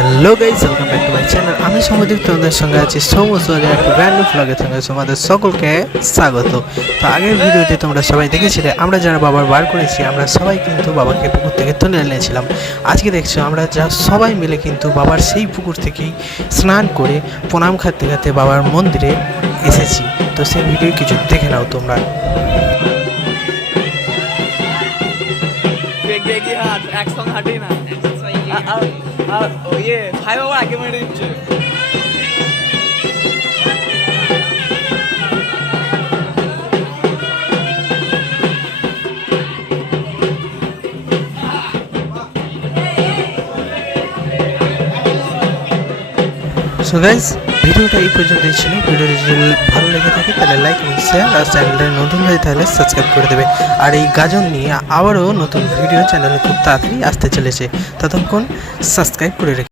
Hello guys, welcome back to my channel. আমি সমুদ্রিক তোমাদের সঙ্গে আছি সৌমসুয়ারের একটা ব্র্যান্ড নিউ ভ্লগের সঙ্গে তোমাদের সকলকে স্বাগত। তো আগের ভিডিওতে তোমরা সবাই দেখেছিলে আমরা যারা বাবার বার করেছি আমরা সবাই কিন্তু বাবাকে পুকুর থেকে তুলে এনেছিলাম। আজকে দেখছো আমরা যা সবাই মিলে কিন্তু বাবার সেই পুকুর থেকেই স্নান করে প্রণাম খাতে খাতে বাবার মন্দিরে এসেছি। তো সেই ভিডিও কিছু দেখে নাও তোমরা। একসঙ্গে হাঁটেই না আর ইয়ে ভাই বাবা আগে মেরে দিচ্ছে। সো গাইস, ভিডিওটা এই পর্যন্তই ছিল। ভিডিওটি যদি ভালো লেগে থাকে তাহলে লাইক এবং শেয়ার, আর চ্যানেলটা নতুন হয়ে তাহলে সাবস্ক্রাইব করে দেবে। আর এই গাজন নিয়ে আবারও নতুন ভিডিও চ্যানেলে খুব তাড়াতাড়ি আসতে চলেছে, ততক্ষণ সাবস্ক্রাইব করে রেখে